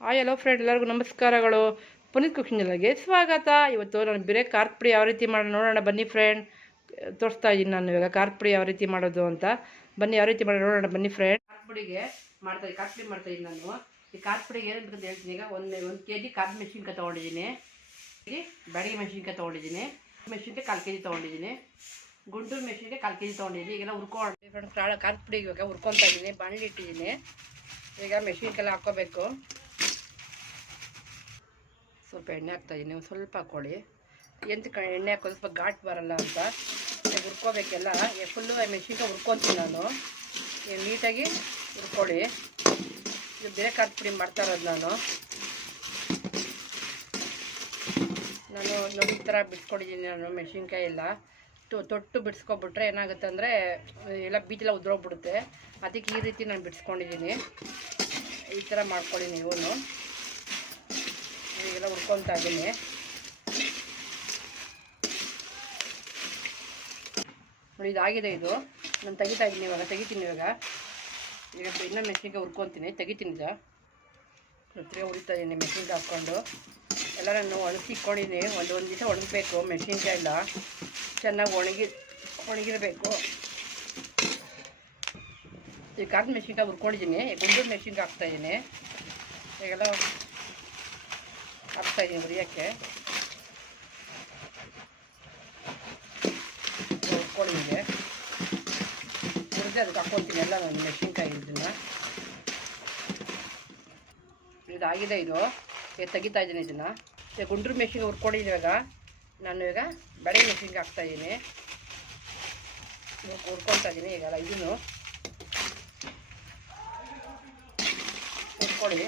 Hi hello friend, ಎಲ್ಲರಿಗೂ ನಮಸ್ಕಾರಗಳು. Puneeth cooking ಚಾನಲ್ಗೆ ಸ್ವಾಗತ. ಇವತ್ತು ನಾನು ಬೇರೆ ಖಾರದ ಪುಡಿ ಯಾವ ರೀತಿ ಮಾಡೋಣ ನೋಡೋಣ ಬನ್ನಿ ಫ್ರೆಂಡ್. ತೋರಿಸ್ತಾ ಇದ್ದೀನಿ ನಾನು ಇವಾಗ ಖಾರದ ಪುಡಿ ಯಾವ ರೀತಿ ಮಾಡೋದು ಅಂತ. ಬನ್ನಿ ಯಾವ ರೀತಿ ಮಾಡೋಣ ನೋಡೋಣ ಬನ್ನಿ ಫ್ರೆಂಡ್. ಖಾರದ ಪುಡಿಗೆ ಖಾರದ ಪುಡಿ ಮಾಡ್ತಾಯಿದ್ದೀನಿ ನಾನು. ಈ ಖಾರದ ಪುಡಿಗೆ ಏನು ಅಂತ ಹೇಳ್ತೀನಿ. ಈಗ ಒಂದು ಕೆ ಜಿ ಖಾರದ ಮೆಣಸಿನ್ಕಾಯಿ ತೊಗೊಂಡಿದ್ದೀನಿ, ಬ್ಯಾಡಗಿ ಮೆಣಸಿನ್ಕಾಯಿ ತೊಗೊಂಡಿದ್ದೀನಿ, ಮೆಣಸಿನ್ಕಾಯಿ 1/4 kg ತೊಗೊಂಡಿದ್ದೀನಿ, ಗುಂಟೂರು ಮೆಣಸಿನ್ಕಾಯಿ 1/4 kg ತೊಗೊಂಡಿದ್ದೀನಿ. ಈಗೆಲ್ಲ ಹುರ್ಕೊಂಡು ಫ್ರೆಂಡ್ ಖಾರದ ಪುಡಿ ಇವಾಗ ಹುರ್ಕೊತಾ ಇದ್ದೀನಿ. ಬಾಣಲಿ ಇಟ್ಟಿದ್ದೀನಿ. ಈಗ ಮೆಣಸಿನ್ಕಾಯಿ ಹಾಕ್ಕೋಬೇಕು. ಸ್ವಲ್ಪ ಎಣ್ಣೆ ಹಾಕ್ತಾಯಿದ್ದೀನಿ, ಒಂದು ಸ್ವಲ್ಪ ಹಾಕ್ಕೊಳ್ಳಿ. ಎಂತ ಎಣ್ಣೆ ಹಾಕೋದು ಸ್ವಲ್ಪ ಘಾಟ್ ಬರಲ್ಲ ಅಂತ ಹುರ್ಕೋಬೇಕೆಲ್ಲ. ಫುಲ್ಲು ಮೆಣಸಿನ್ಕಾಯಿ ಹುರ್ಕೊತೀನಿ ನಾನು. ನೀಟಾಗಿ ಹುರ್ಕೊಳ್ಳಿ. ಇದು ಬೇರೆ ಖಾರದ ಪುಡಿ ಮಾಡ್ತಾ ಇರೋದು ನಾನು ನೋಡಿ ಈ ಥರ ಬಿಡ್ಸ್ಕೊಂಡಿದ್ದೀನಿ ನಾನು. ಮೆಣಸಿನ್ಕಾಯಿ ಎಲ್ಲ ತೊಟ್ಟು ಬಿಡಿಸ್ಕೊಬಿಟ್ರೆ ಏನಾಗುತ್ತೆ ಅಂದರೆ ಎಲ್ಲ ಬೀಟೆಲ್ಲ ಉದ್ರೋಗ್ಬಿಡುತ್ತೆ. ಅದಕ್ಕೆ ಈ ರೀತಿ ನಾನು ಬಿಡಿಸ್ಕೊಂಡಿದ್ದೀನಿ. ಈ ಥರ ಮಾಡ್ಕೊಳ್ಳಿ ನೀವು. ಈಗೆಲ್ಲ ಹುರ್ಕೊತಾ ಇದ್ದೀನಿ. ನೋಡಿ ಇದಾಗಿದೆ. ಇದು ನಾನು ತೆಗಿತಾ ಇದ್ದೀನಿ ತೆಗಿತೀನಿ ಇವಾಗ. ಈಗ ಇನ್ನೂ ಮೆಣಸಿನ್ಕಾಯಿ ಹುರ್ಕೊತೀನಿ, ತೆಗಿತೀನಿ. ತಿರ್ಗಿ ಹುರಿತಾ ಇದ್ದೀನಿ ಮೆಣಸಿನ್ಕಾಯಿ ಹಾಕ್ಕೊಂಡು. ಎಲ್ಲ ನಾನು ಒಣಗಿಕೊಂಡಿದ್ದೀನಿ. ಒಂದು ದಿವಸ ಒಣಗಬೇಕು ಮೆಣಸಿನ್ಕಾಯಿ ಎಲ್ಲ ಚೆನ್ನಾಗಿ ಒಣಗಿರಬೇಕು. ಈ ಖಾರದ ಮೆಣಸಿನ್ಕಾಯಿ ಹುರ್ಕೊಂಡಿದ್ದೀನಿ. ಗುಂಟೂರು ಮೆಣಸಿನ್ಕಾಯಿ ಹಾಕ್ತಾಯಿದ್ದೀನಿ. ಈಗೆಲ್ಲ ಹಾಕ್ತಾಯಿದ್ದೀನಿ ಹುರಿಯೋಕ್ಕೆ. ಹುರ್ಕೊಂಡಿದ್ದೆ ಹುರಿದು ಅದಕ್ಕೆ ಹಾಕ್ಕೊತೀನಿ ಎಲ್ಲ ನಾನು ಮೆಣಸಿನ್ಕಾಯಿ. ಇದಾಗಿದೆ. ಇದು ತೆಗಿತಾ ಇದ್ದೀನಿ ಇದನ್ನು. ಗುಂಟೂರು ಮೆಣಸಿನ್ಕಾಯಿ ಹುರ್ಕೊಂಡಿದ್ದೀನಿ. ಇವಾಗ ನಾನು ಬ್ಯಾಡಗಿ ಮೆಣಸಿನ್ಕಾಯಿ ಹಾಕ್ತಾಯಿದ್ದೀನಿ, ಹುರ್ಕೊತಾ ಇದ್ದೀನಿ. ಈಗೆಲ್ಲ ಇದನ್ನು ಹುರ್ಕೊಳ್ಳಿ.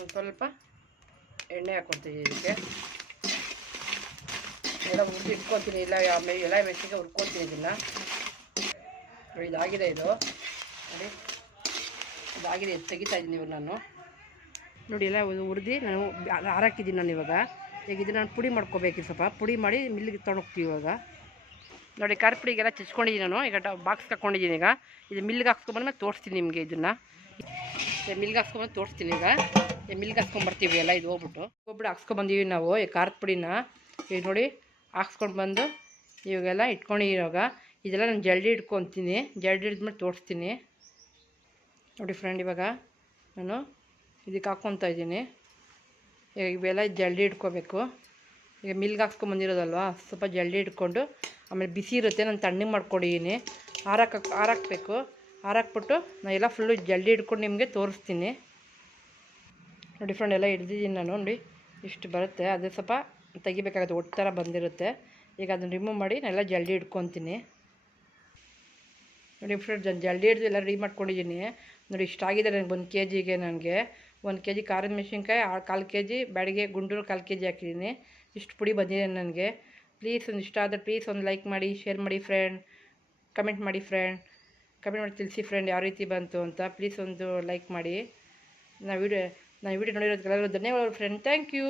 ಒಂದು ಸ್ವಲ್ಪ ಎಣ್ಣೆ ಹಾಕ್ಕೊತೀನಿ ಇದಕ್ಕೆ. ಎಲ್ಲ ಹುರಿದು ಇಟ್ಕೊತೀನಿ. ಎಲ್ಲ ಮೆಣಸಿನ್ಕಾಯಿ ಹುರ್ಕೊತೀನಿ ಇದನ್ನು. ಇದಾಗಿದೆ. ಇದು ನೋಡಿ ಇದಾಗಿದೆ. ತೆಗಿತಾ ಇದ್ದೀನಿ ಇವಾಗ ನಾನು. ನೋಡಿ ಎಲ್ಲ ಹುರಿದು ನಾನು ಹಾರಾಕಿದ್ದೀನಿ ನಾನು ಇವಾಗ. ಈಗ ಇದನ್ನು ನಾನು ಪುಡಿ ಮಾಡ್ಕೋಬೇಕು. ಸ್ವಲ್ಪ ಪುಡಿ ಮಾಡಿ ಮಿಲ್ಲಿಗೆ ತೊಗೊಂಡೋಗ್ತೀವಿ ಇವಾಗ. ನೋಡಿ ಖಾರದ ಪುಡಿಗೆಲ್ಲ ಚಚ್ಕೊಂಡಿದ್ದೀನಿ ನಾನು. ಈಗ ಬಾಕ್ಸ್ಗೆ ಹಾಕ್ಕೊಂಡಿದ್ದೀನಿ. ಈಗ ಇದು ಮಿಲ್ಗೆ ಹಾಕ್ಸ್ಕೊಂಬಂದ್ಮೇಲೆ ತೋರಿಸ್ತೀನಿ ನಿಮಗೆ. ಇದನ್ನು ಮಿಲ್ಗೆ ಹಾಕ್ಸ್ಕೊಂಬಂದು ತೋರಿಸ್ತೀನಿ. ಈಗ ಮಿಲ್ಗೆ ಹಾಕ್ಸ್ಕೊಂಬರ್ತೀವಿ ಎಲ್ಲ. ಇದು ಹೋಗ್ಬಿಟ್ಟು ಹಾಕ್ಸ್ಕೊಂಬಂದೀವಿ ನಾವು ಈ ಖಾರದ ಪುಡಿನ. ಈಗ ನೋಡಿ ಹಾಕ್ಸ್ಕೊಂಡು ಬಂದು ಇವಾಗೆಲ್ಲ ಇಟ್ಕೊಂಡಿರೋವಾಗ ಇದೆಲ್ಲ ನಾನು ಜಲ್ಡಿ ಇಟ್ಕೊತೀನಿ. ಜಲ್ಡಿ ಹಿಡಿದ್ಮೇಲೆ ತೋರಿಸ್ತೀನಿ. ನೋಡಿ ಫ್ರೆಂಡ್, ಇವಾಗ ನಾನು ಇದಕ್ಕೆ ಹಾಕ್ಕೊತಾ ಇದ್ದೀನಿ. ಈಗ ಇವೆಲ್ಲ ಜಲ್ಡಿ ಇಟ್ಕೋಬೇಕು. ಈಗ ಮಿಲ್ಗೆ ಹಾಕ್ಸ್ಕೊಂಬಂದಿರೋದಲ್ವ, ಸ್ವಲ್ಪ ಜಲ್ಡಿ ಇಟ್ಕೊಂಡು ಆಮೇಲೆ ಬಿಸಿ ಇರುತ್ತೆ. ನಾನು ತಣ್ಣಗೆ ಮಾಡ್ಕೊಂಡಿದ್ದೀನಿ. ಹಾರಾಕಬೇಕು. ಹಾರಾಕ್ಬಿಟ್ಟು ನಾನು ಎಲ್ಲ ಫುಲ್ಲು ಜಲ್ಡಿ ಹಿಡ್ಕೊಂಡು ನಿಮಗೆ ತೋರಿಸ್ತೀನಿ. ನೋಡಿ ಫ್ರೆಂಡ್, ಎಲ್ಲ ಹಿಡ್ದಿದ್ದೀನಿ ನಾನು. ನೋಡಿ ಇಷ್ಟು ಬರುತ್ತೆ. ಅದು ಸ್ವಲ್ಪ ತೆಗಿಬೇಕಾಗುತ್ತೆ, ಒಟ್ಟು ಥರ ಬಂದಿರುತ್ತೆ. ಈಗ ಅದನ್ನು ರಿಮೂವ್ ಮಾಡಿ ನಾನೆಲ್ಲ ಜಲ್ಡಿ ಹಿಡ್ಕೊತೀನಿ. ನೋಡಿ ಫ್ರೆಂಡ್, ಜಲ್ಡಿ ಹಿಡ್ದು ಎಲ್ಲ ರೆಡಿ ಮಾಡ್ಕೊಂಡಿದ್ದೀನಿ. ನೋಡಿ ಇಷ್ಟಾಗಿದೆ ನನಗೆ 1 kgಗೆ. ನನಗೆ 1 kg ಖಾರದ ಮೆಣಸಿನ್ಕಾಯಿ, 1/4 kg ಬ್ಯಾಡಗಿ ಗುಂಟೂರು 1/4 kg ಹಾಕಿದ್ದೀನಿ. ಇಷ್ಟು ಪುಡಿ ಬಂದಿದೆ ನನಗೆ. ಪ್ಲೀಸ್ ಒಂದು ಇಷ್ಟ ಆದರೆ ಪ್ಲೀಸ್ ಒಂದು ಲೈಕ್ ಮಾಡಿ, ಶೇರ್ ಮಾಡಿ ಫ್ರೆಂಡ್, ಕಮೆಂಟ್ ಮಾಡಿ ಫ್ರೆಂಡ್. ಕಮೆಂಟ್ ಮಾಡಿ ತಿಳಿಸಿ ಫ್ರೆಂಡ್ ಯಾವ ರೀತಿ ಬಂತು ಅಂತ. ಪ್ಲೀಸ್ ಒಂದು ಲೈಕ್ ಮಾಡಿ. ನಾನು ವಿಡಿಯೋ ನೋಡಿರೋದಕ್ಕೆಲ್ಲರೂ ಧನ್ಯವಾದಗಳು ಫ್ರೆಂಡ್. Thank you.